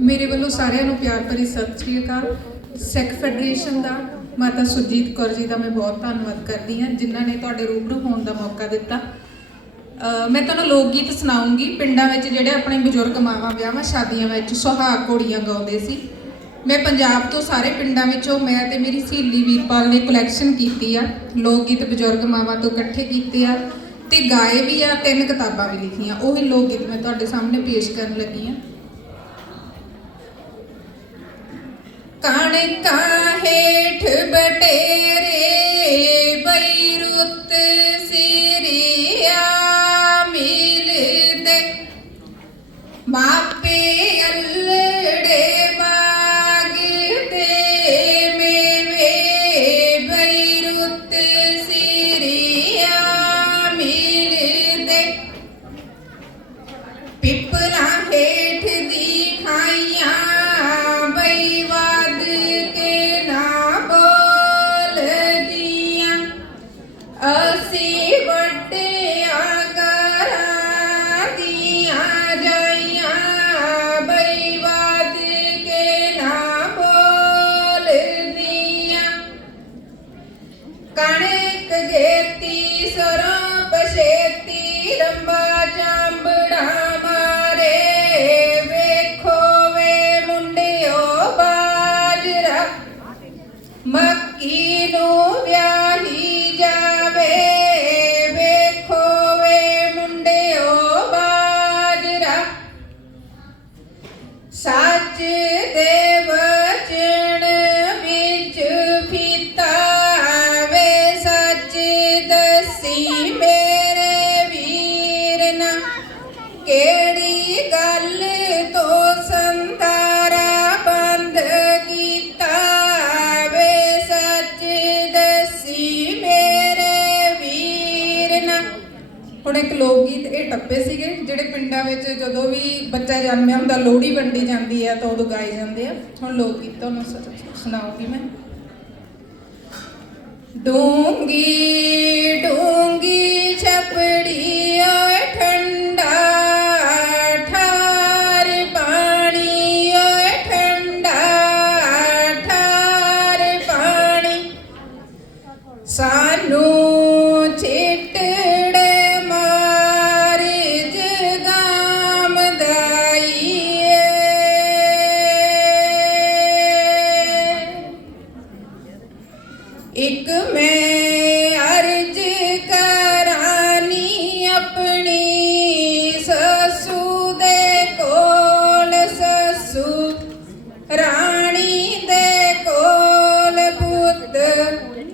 ਮੇਰੇ ਵੱਲੋਂ ਸਾਰਿਆਂ ਨੂੰ ਪਿਆਰ ਭਰੀ ਸਤਿ ਸ੍ਰੀ ਅਕਾਲ। ਸਿੱਖ ਫੈਡਰੇਸ਼ਨ ਦਾ ਮਾਤਾ ਸੁਰਜੀਤ ਕੌਰ ਜੀ ਦਾ ਮੈਂ ਬਹੁਤ ਧੰਨਵਾਦ ਕਰਦੀ ਹਾਂ, ਜਿਨ੍ਹਾਂ ਨੇ ਤੁਹਾਡੇ ਰੂਬਰੂ ਹੋਣ ਦਾ ਮੌਕਾ ਦਿੱਤਾ। ਮੈਂ ਤੁਹਾਨੂੰ ਲੋਕ ਗੀਤ ਸੁਣਾਉਂਗੀ। ਪਿੰਡਾਂ ਵਿੱਚ ਜਿਹੜੇ ਆਪਣੇ ਬਜ਼ੁਰਗ ਮਾਵਾਂ ਵਿਆਹਾਂ ਸ਼ਾਦੀਆਂ ਵਿੱਚ ਸੁਹਾਗ ਘੋੜੀਆਂ ਗਾਉਂਦੇ ਸੀ, ਮੈਂ ਪੰਜਾਬ ਤੋਂ ਸਾਰੇ ਪਿੰਡਾਂ ਵਿੱਚੋਂ ਮੈਂ ਤੇ ਮੇਰੀ ਸਹੇਲੀ ਵੀਰਪਾਲ ਨੇ ਕਲੈਕਸ਼ਨ ਕੀਤੀ ਆ। ਲੋਕ ਗੀਤ ਬਜ਼ੁਰਗ ਮਾਵਾਂ ਤੋਂ ਇਕੱਠੇ ਕੀਤੇ ਆ ਤੇ ਗਾਏ ਵੀ ਆ, ਤਿੰਨ ਕਿਤਾਬਾਂ ਵੀ ਲਿਖੀਆਂ। ਉਹੀ ਲੋਕ ਗੀਤ ਮੈਂ ਤੁਹਾਡੇ ਸਾਹਮਣੇ ਪੇਸ਼ ਕਰਨ ਲੱਗੀ ਆ ਕਣਕਾਂ ਹੇਠ ਬਟੇਰੇ, ਬੈਰੁੱਤ ਸਿਰਿਆ ਮਿਲਦੇ। ਮਾਪੇ ਅਲੜੇ ਬਾਗ ਤੇ ਮੇਵੇ ਬੈਰੁੱਤ ਸਿਰਿਆ ਮਿਲਦੇ। ਪਿਪਲਾ ਹੇਠ ਮੱਕੀ ਨੂੰ ਵਿਆਹੀ ਜਾਵੇ ਵੇਖੋ ਵੇ ਮੁੰਡਿਓ ਬਾਜਰਾ ਸੱਚ ਦੇ ਕਿਹੜੀ ਗੱਲ ਤੋਂ ਸੰਤਾਰਾ ਬੰਦ ਕੀਤਾ ਵੇ? ਸੱਚ ਦਸੀ ਮੇਰੇ ਵੀਰ ਨਾ। ਹੁਣ ਇੱਕ ਲੋਕ ਗੀਤ ਇਹ ਟੱਪੇ ਸੀਗੇ, ਜਿਹੜੇ ਪਿੰਡਾਂ ਵਿੱਚ ਜਦੋਂ ਵੀ ਬੱਚਾ ਜਨਮਿਆ ਹੁੰਦਾ, ਲੋਹੜੀ ਵੰਡੀ ਜਾਂਦੀ ਹੈ ਤਾਂ ਉਦੋਂ ਗਾਏ ਜਾਂਦੇ ਆ। ਹੁਣ ਲੋਕ ਗੀਤ ਤੁਹਾਨੂੰ ਸ- ਸੁਣਾਉਂਗੀ ਮੈਂ। ਡੂੰਗੀ ਸਾਨੂੰ ਛਿੱਟੜੇ ਮਾਰ ਜਗਾਮ ਦਾਈਏ। ਇੱਕ ਮੈਂ ਅਰਜ